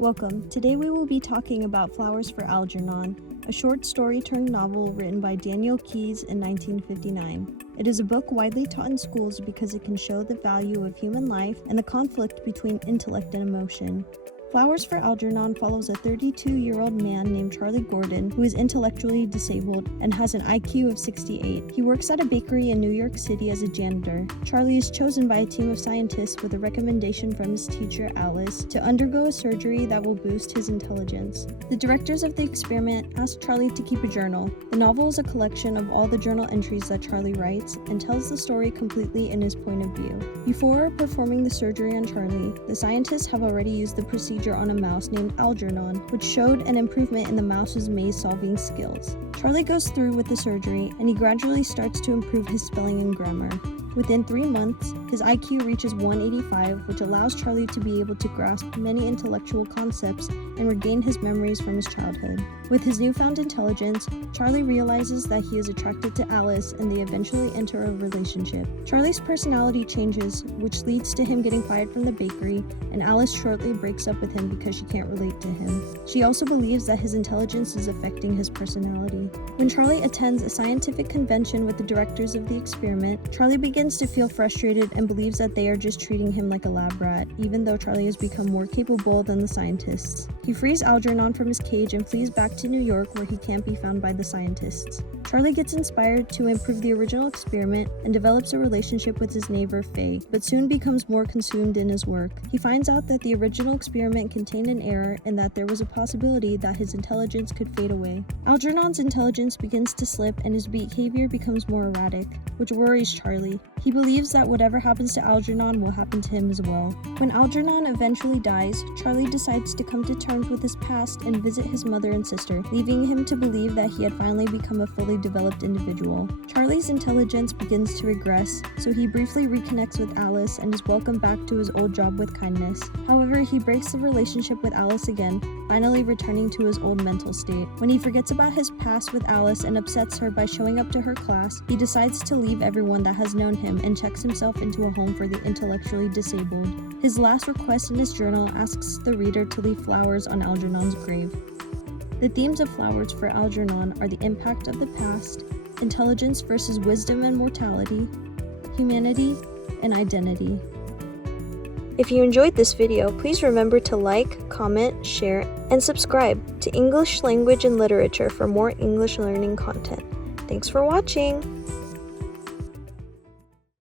Welcome. Today we will be talking about Flowers for Algernon, a short story turned novel written by Daniel Keyes in 1959. It is a book widely taught in schools because it can show the value of human life and the conflict between intellect and emotion. Flowers for Algernon follows a 32-year-old man named Charlie Gordon who is intellectually disabled and has an IQ of 68. He works at a bakery in New York City as a janitor. Charlie is chosen by a team of scientists with a recommendation from his teacher Alice to undergo a surgery that will boost his intelligence. The directors of the experiment ask Charlie to keep a journal. The novel is a collection of all the journal entries that Charlie writes and tells the story completely in his point of view. Before performing the surgery on Charlie, the scientists have already used the procedure on a mouse named Algernon, which showed an improvement in the mouse's maze-solving skills. Charlie goes through with the surgery, and he gradually starts to improve his spelling and grammar. Within 3 months, his IQ reaches 185, which allows Charlie to be able to grasp many intellectual concepts and regain his memories from his childhood. With his newfound intelligence, Charlie realizes that he is attracted to Alice and they eventually enter a relationship. Charlie's personality changes, which leads to him getting fired from the bakery, and Alice shortly breaks up with him because she can't relate to him. She also believes that his intelligence is affecting his personality. When Charlie attends a scientific convention with the directors of the experiment, Charlie begins to feel frustrated and believes that they are just treating him like a lab rat, even though Charlie has become more capable than the scientists. He frees Algernon from his cage and flees back to New York where he can't be found by the scientists. Charlie gets inspired to improve the original experiment and develops a relationship with his neighbor Faye, but soon becomes more consumed in his work. He finds out that the original experiment contained an error and that there was a possibility that his intelligence could fade away. Algernon's intelligence begins to slip and his behavior becomes more erratic, which worries Charlie. He believes that whatever happens to Algernon will happen to him as well. When Algernon eventually dies, Charlie decides to come to terms with his past and visit his mother and sister, leaving him to believe that he had finally become a fully developed individual. Charlie's intelligence begins to regress, so he briefly reconnects with Alice and is welcomed back to his old job with kindness. However, he breaks the relationship with Alice again, finally returning to his old mental state. When he forgets about his past with Alice and upsets her by showing up to her class, he decides to leave everyone that has known him and checks himself into a home for the intellectually disabled. His last request in his journal asks the reader to leave flowers on Algernon's grave. The themes of Flowers for Algernon are the impact of the past, intelligence versus wisdom and mortality, humanity, and identity. If you enjoyed this video, please remember to like, comment, share, and subscribe to English Language and Literature for more English learning content. Thanks for watching!